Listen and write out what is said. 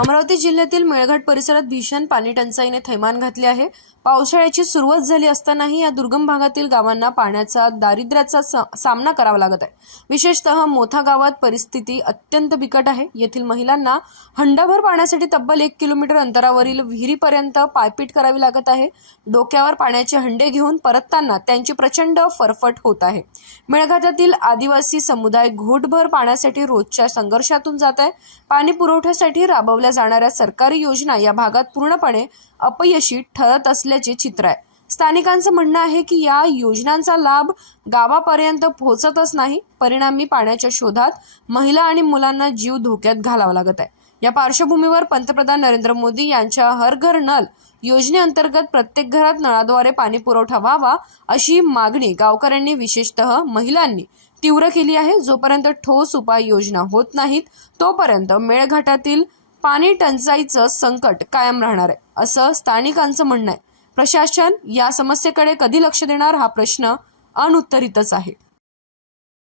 अमरावती जिल्ह्यातील मेळघाट परिसरात भीषण पाणी टंचाईने थैमान घातले आहे। पावसाळ्याची सुरुवात झाली असतानाही या दुर्गम भागातील गावांना पाण्याचा दारिद्र्याचा सामना करावा लागत आहे। विशेषतः मोथा गावात परिस्थिती अत्यंत बिकट आहे। येथील महिलांना हंडाभर पाण्यासाठी तब्बल 1 किलोमीटर अंतरावरील विहिरीपर्यंत पायपीट करावी लागत आहे। डोक्यावर पाण्याचे हंडे घेऊन परतताना त्यांची प्रचंड फरफट होत आहे। मेळघाटातील आदिवासी समुदाय घोटभर पाण्यासाठी रोजच्या संघर्षातून जात आहे। पाणी पुरवठ्यासाठी राबवल्या जाणाऱ्या सरकारी योजना या भागात पूर्णपणे अपयशी ठरत असल्याचे चित्र आहे। स्थानिकांचं म्हणणं आहे की या योजनांचा लाभ गावापर्यंत पोहोचतच नाही। परिणामी पाण्याच्या शोधात महिला आणि मुलांना जीव धोक्यात घालावा लागत आहे। या पार्श्वभूमीवर पंतप्रधान नरेंद्र मोदी यांच्या हर घर नल योजनेअंतर्गत प्रत्येक घरात नळाद्वारे पाणी पुरवठा व्हावा अशी मागणी गावकऱ्यांनी विशेषतः महिलांनी तीव्र केली आहे। जोपर्यंत ठोस उपाययोजना होत नाहीत तोपर्यंत मेळघाटातील पाणी टंचाईचं संकट कायम राहणार आहे असं स्थानिकांचं म्हणणं आहे। प्रशासन या समस्येकडे कधी लक्ष देणार हा प्रश्न अनुत्तरितच आहे।